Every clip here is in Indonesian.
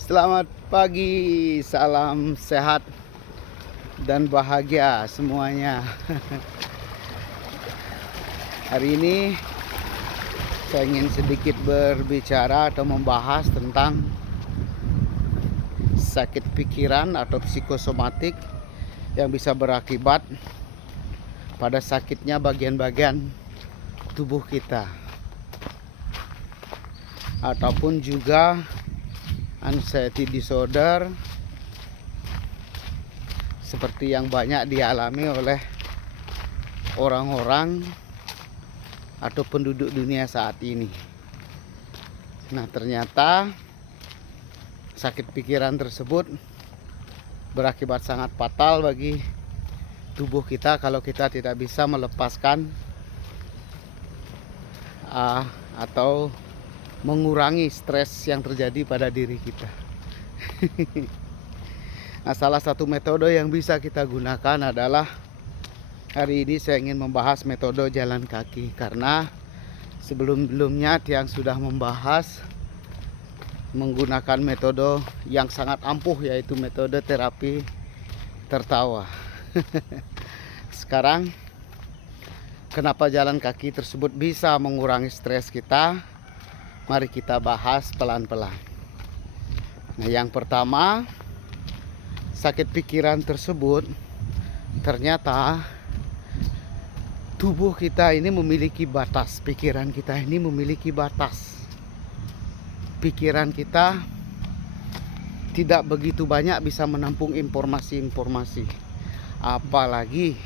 Selamat pagi, salam sehat dan bahagia semuanya. Hari ini saya ingin sedikit berbicara atau membahas tentang sakit pikiran atau psikosomatik yang bisa berakibat pada sakitnya bagian-bagian tubuh kita, ataupun juga anxiety disorder seperti yang banyak dialami oleh orang-orang atau penduduk dunia saat ini. Nah, ternyata sakit pikiran tersebut berakibat sangat fatal bagi tubuh kita kalau kita tidak bisa melepaskan atau mengurangi stres yang terjadi pada diri kita. Nah, salah satu metode yang bisa kita gunakan adalah hari ini saya ingin membahas metode jalan kaki, karena sebelum-sebelumnya Tiang sudah membahas menggunakan metode yang sangat ampuh, yaitu metode terapi tertawa. Sekarang kenapa jalan kaki tersebut bisa mengurangi stres kita? Mari kita bahas pelan-pelan. Nah, yang pertama, sakit pikiran tersebut ternyata tubuh kita ini memiliki batas. Pikiran kita ini memiliki batas. Pikiran kita tidak begitu banyak bisa menampung informasi-informasi. Apalagi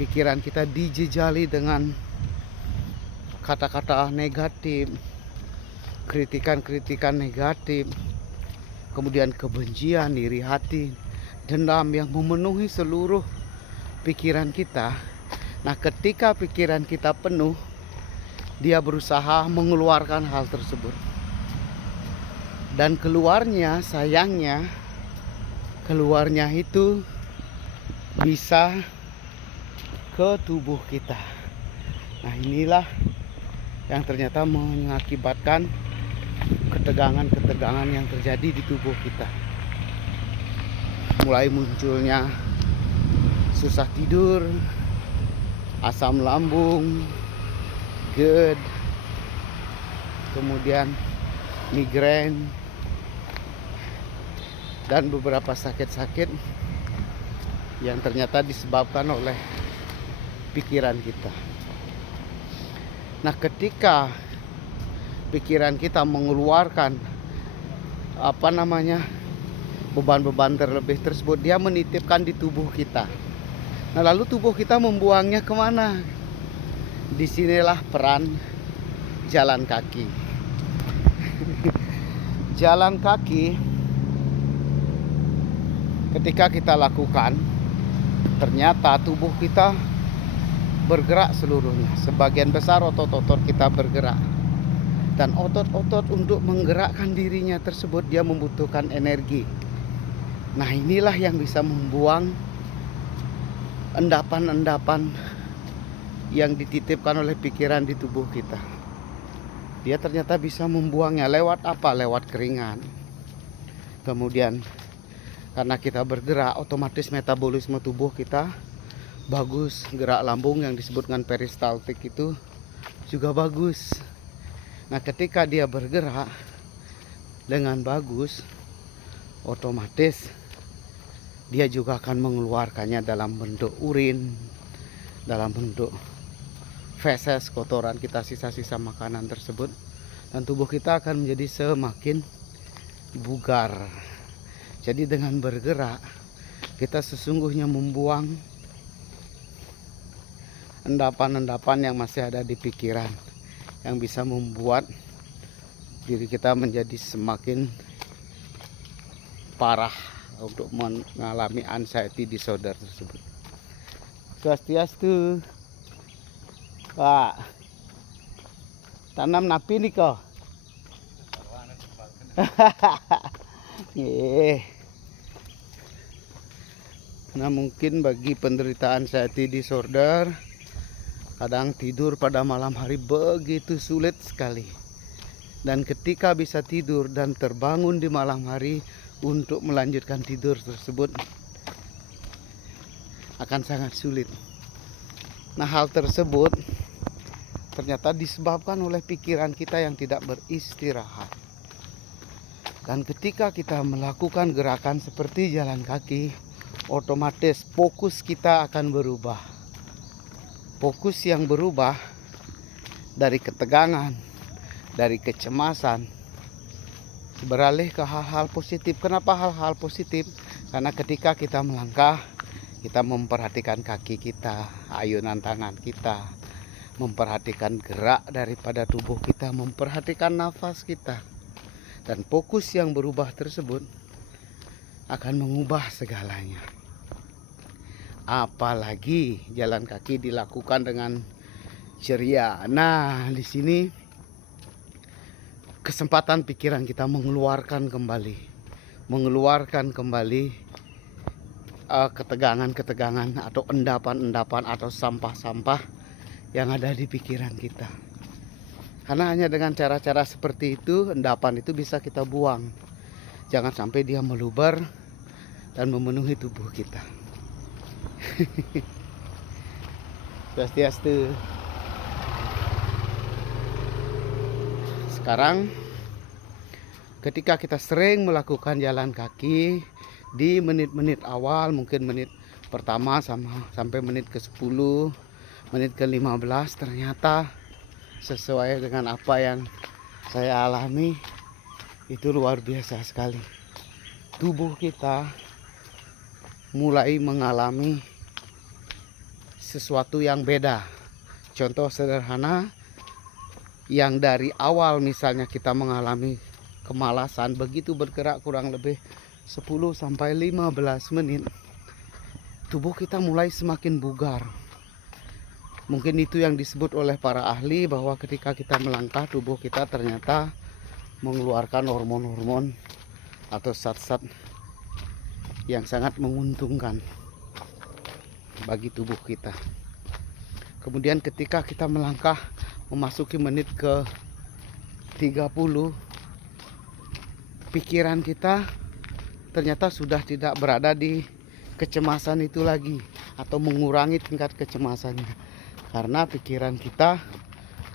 pikiran kita dijejali dengan kata-kata negatif, kritikan-kritikan negatif, kemudian kebencian, iri hati, dendam yang memenuhi seluruh pikiran kita. Nah, ketika pikiran kita penuh, dia berusaha mengeluarkan hal tersebut. Dan keluarnya, sayangnya, keluarnya itu bisa ke tubuh kita. Nah, inilah yang ternyata mengakibatkan ketegangan-ketegangan yang terjadi di tubuh kita. Mulai munculnya susah tidur, asam lambung, GERD, kemudian migrain, dan beberapa sakit-sakit yang ternyata disebabkan oleh pikiran kita. Nah, ketika pikiran kita mengeluarkan beban-beban terlebih tersebut, dia menitipkan di tubuh kita. Nah, lalu tubuh kita membuangnya kemana? Disinilah peran jalan kaki. Jalan kaki ketika kita lakukan, ternyata tubuh kita bergerak seluruhnya. Sebagian besar otot-otot kita bergerak. Dan otot-otot untuk menggerakkan dirinya tersebut, dia membutuhkan energi. Nah, inilah yang bisa membuang endapan-endapan yang dititipkan oleh pikiran di tubuh kita. Dia ternyata bisa membuangnya lewat apa? Lewat keringat. Kemudian karena kita bergerak, otomatis metabolisme tubuh kita bagus. Gerak lambung yang disebutkan peristaltik itu juga bagus. Nah, ketika dia bergerak dengan bagus, otomatis dia juga akan mengeluarkannya dalam bentuk urin, dalam bentuk feses, kotoran kita, sisa-sisa makanan tersebut. Dan tubuh kita akan menjadi semakin bugar. Jadi dengan bergerak, kita sesungguhnya membuang endapan-endapan yang masih ada di pikiran, yang bisa membuat diri kita menjadi semakin parah untuk mengalami anxiety disorder tersebut. Swastiastu. Pak, tanam napi nih kok. Nah, mungkin bagi penderita anxiety disorder, kadang tidur pada malam hari begitu sulit sekali. Dan ketika bisa tidur dan terbangun di malam hari untuk melanjutkan tidur tersebut akan sangat sulit. Nah, hal tersebut ternyata disebabkan oleh pikiran kita yang tidak beristirahat. Dan ketika kita melakukan gerakan seperti jalan kaki, otomatis fokus kita akan berubah. Fokus yang berubah dari ketegangan, dari kecemasan, beralih ke hal-hal positif. Kenapa hal-hal positif? Karena ketika kita melangkah, kita memperhatikan kaki kita, ayunan tangan kita, memperhatikan gerak daripada tubuh kita, memperhatikan nafas kita. Dan fokus yang berubah tersebut akan mengubah segalanya. Apalagi jalan kaki dilakukan dengan ceria. Nah, di sini kesempatan pikiran kita mengeluarkan kembali ketegangan-ketegangan atau endapan-endapan atau sampah-sampah yang ada di pikiran kita. Karena hanya dengan cara-cara seperti itu, endapan itu bisa kita buang. Jangan sampai dia meluber dan memenuhi tubuh kita. Swastiastu. Sekarang ketika kita sering melakukan jalan kaki di menit-menit awal, mungkin menit pertama sampai menit ke-10, menit ke-15, ternyata sesuai dengan apa yang saya alami, itu luar biasa sekali. Tubuh kita mulai mengalami sesuatu yang beda. Contoh sederhana, yang dari awal misalnya kita mengalami kemalasan, begitu bergerak kurang lebih 10 sampai 15 menit, tubuh kita mulai semakin bugar. Mungkin itu yang disebut oleh para ahli bahwa ketika kita melangkah, tubuh kita ternyata mengeluarkan hormon-hormon atau zat-zat yang sangat menguntungkan bagi tubuh kita. Kemudian ketika kita melangkah memasuki menit ke 30, pikiran kita ternyata sudah tidak berada di kecemasan itu lagi, atau mengurangi tingkat kecemasannya. Karena pikiran kita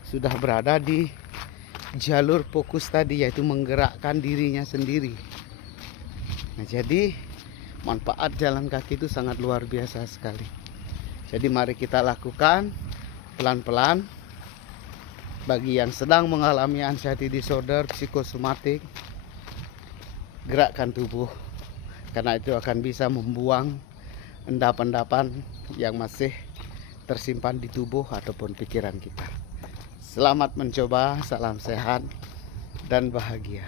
sudah berada di jalur fokus tadi, yaitu menggerakkan dirinya sendiri. Nah, jadi manfaat jalan kaki itu sangat luar biasa sekali. Jadi mari kita lakukan pelan-pelan. Bagi yang sedang mengalami anxiety disorder, psikosomatik, gerakkan tubuh, karena itu akan bisa membuang endapan-endapan yang masih tersimpan di tubuh ataupun pikiran kita. Selamat mencoba, salam sehat dan bahagia.